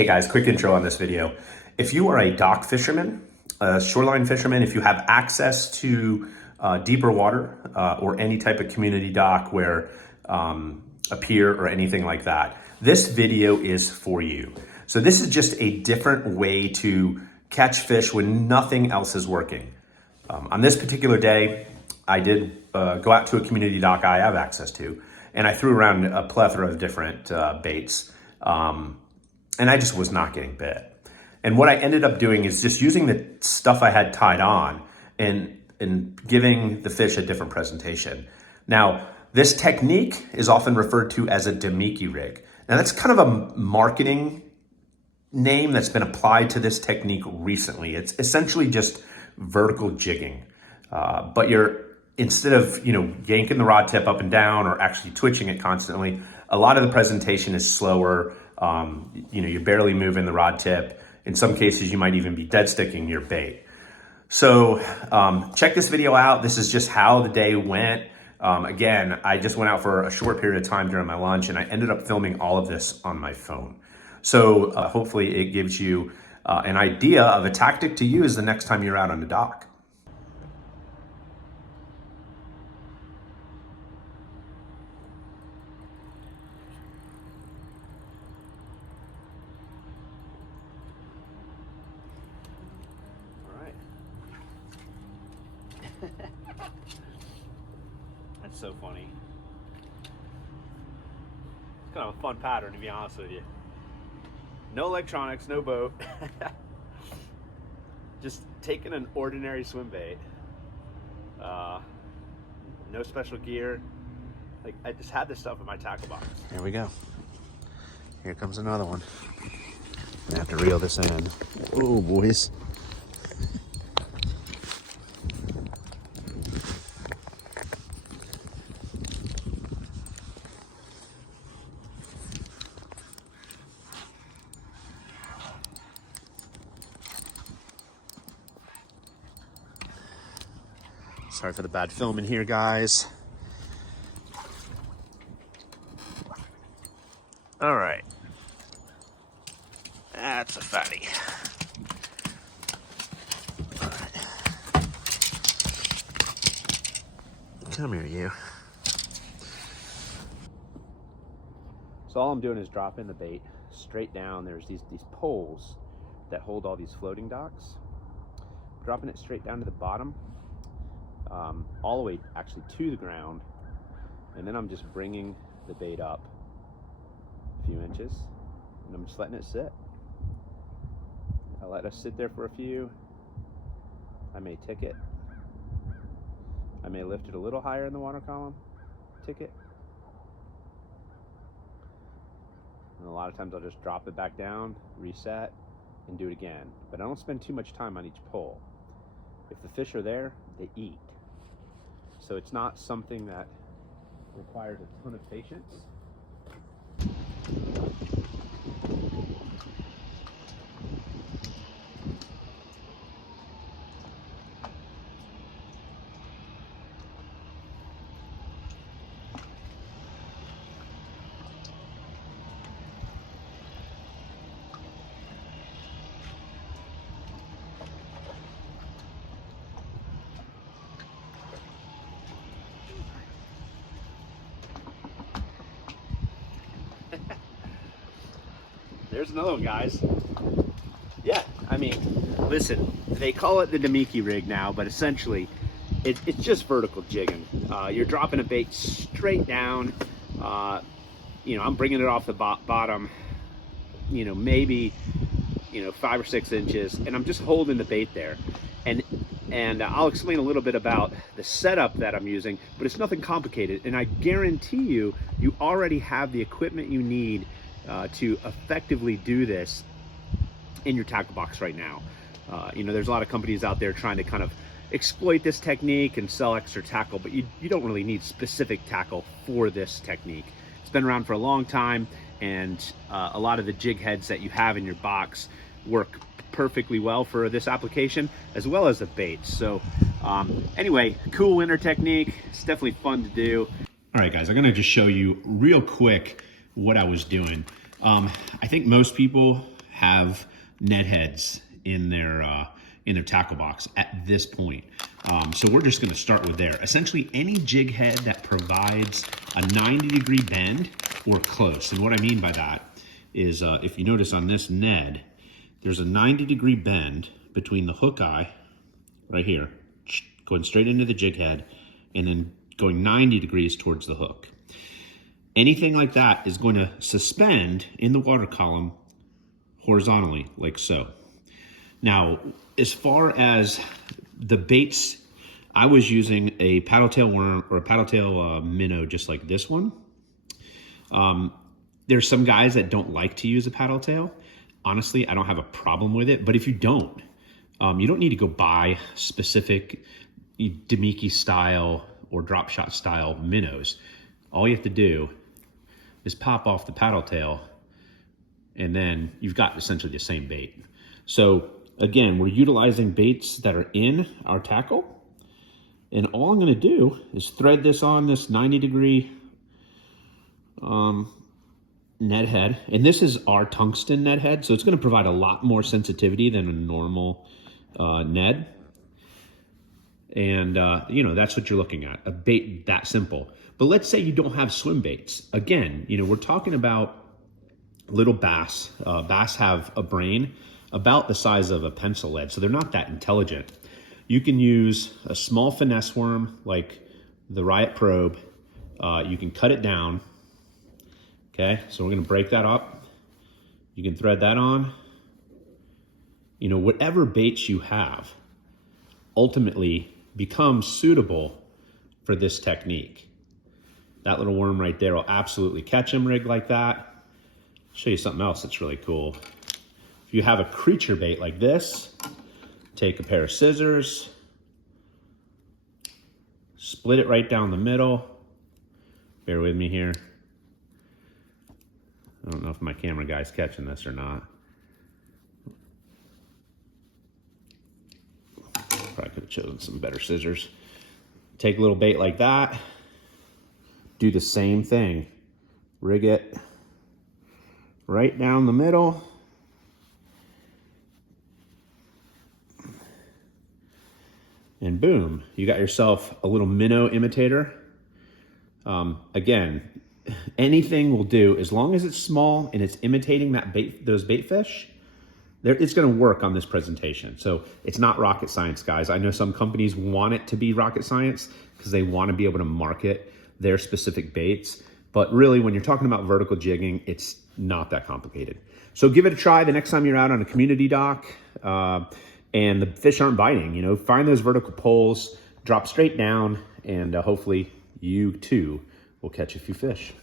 Hey guys, quick intro on this video. If you are a dock fisherman, a shoreline fisherman, if you have access to deeper water or any type of community dock where a pier or anything like that, this video is for you. So this is just a different way to catch fish when nothing else is working. On this particular day, I did go out to a community dock I have access to, and I threw around a plethora of different baits. And I just was not getting bit. And what I ended up doing is just using the stuff I had tied on and giving the fish a different presentation. Now, this technique is often referred to as a Damiki rig. Now that's kind of a marketing name that's been applied to this technique recently. It's essentially just vertical jigging, but instead of yanking the rod tip up and down or actually twitching it constantly, a lot of the presentation is slower. You're barely moving the rod tip. In some cases, you might even be dead sticking your bait. So check this video out. This is just how the day went. Again, I just went out for a short period of time during my lunch, and I ended up filming all of this on my phone. So hopefully it gives you an idea of a tactic to use the next time you're out on the dock. That's so funny. It's kind of a fun pattern, to be honest with you. No electronics, no boat. Just taking an ordinary swim bait. No special gear. Like, I just had this stuff in my tackle box. Here we go. Here comes another one. I have to reel this in. Oh, boys. Sorry for the bad filming here, guys. All right. That's a fatty. All right. Come here, you. So all I'm doing is dropping the bait straight down. There's these poles that hold all these floating docks. Dropping it straight down to the bottom. All the way actually to the ground, and then I'm just bringing the bait up a few inches, and I'm just letting it sit. I let it sit there for a few. I may tick it. I may lift it a little higher in the water column, tick it, and a lot of times I'll just drop it back down, reset, and do it again. But I don't spend too much time on each pole. If the fish are there, they eat. So it's not something that requires a ton of patience. There's another one, guys. Yeah, I mean, listen, they call it the Damiki rig now, but essentially it's just vertical jigging. You're dropping a bait straight down. I'm bringing it off the bottom, maybe 5 or 6 inches, and I'm just holding the bait there. And I'll explain a little bit about the setup that I'm using, but it's nothing complicated. And I guarantee you already have the equipment you need to effectively do this in your tackle box right now. There's a lot of companies out there trying to kind of exploit this technique and sell extra tackle, but you don't really need specific tackle for this technique. It's been around for a long time, and a lot of the jig heads that you have in your box work perfectly well for this application, as well as the baits. So anyway, cool winter technique. It's definitely fun to do. All right, guys, I'm gonna just show you real quick what I was doing. I think most people have Ned heads in their tackle box at this point. So we're just gonna start with there. Essentially any jig head that provides a 90-degree bend or close. And what I mean by that is if you notice on this Ned, there's a 90-degree bend between the hook eye right here, going straight into the jig head, and then going 90 degrees towards the hook. Anything like that is going to suspend in the water column horizontally, like so. Now, as far as the baits, I was using a paddle tail worm or a paddle tail minnow just like this one. There's some guys that don't like to use a paddle tail. Honestly, I don't have a problem with it, but if you don't need to go buy specific Damiki style or drop shot style minnows. All you have to do is pop off the paddle tail, and then you've got essentially the same bait. So again, we're utilizing baits that are in our tackle, and all I'm gonna do is thread this on this 90-degree Ned head, and this is our tungsten Ned head, so it's gonna provide a lot more sensitivity than a normal Ned. And that's what you're looking at, a bait that simple. But let's say you don't have swim baits. Again, we're talking about little bass. Bass have a brain about the size of a pencil lead, so they're not that intelligent. You can use a small finesse worm like the Riot Probe. You can cut it down. Okay, so we're gonna break that up. You can thread that on. Whatever baits you have ultimately becomes suitable for this technique. That little worm right there will absolutely catch him rigged like that. I'll show you something else that's really cool. If you have a creature bait like this, take a pair of scissors, split it right down the middle. Bear with me here. I don't know if my camera guy's catching this or not. Probably could have chosen some better scissors. Take a little bait like that. Do the same thing. Rig it right down the middle. And boom, you got yourself a little minnow imitator. Again, anything will do as long as it's small and it's imitating those bait fish. It's going to work on this presentation. So it's not rocket science, guys. I know some companies want it to be rocket science because they want to be able to market their specific baits. But really, when you're talking about vertical jigging, it's not that complicated. So give it a try the next time you're out on a community dock and the fish aren't biting. Find those vertical poles, drop straight down, and hopefully you too will catch a few fish.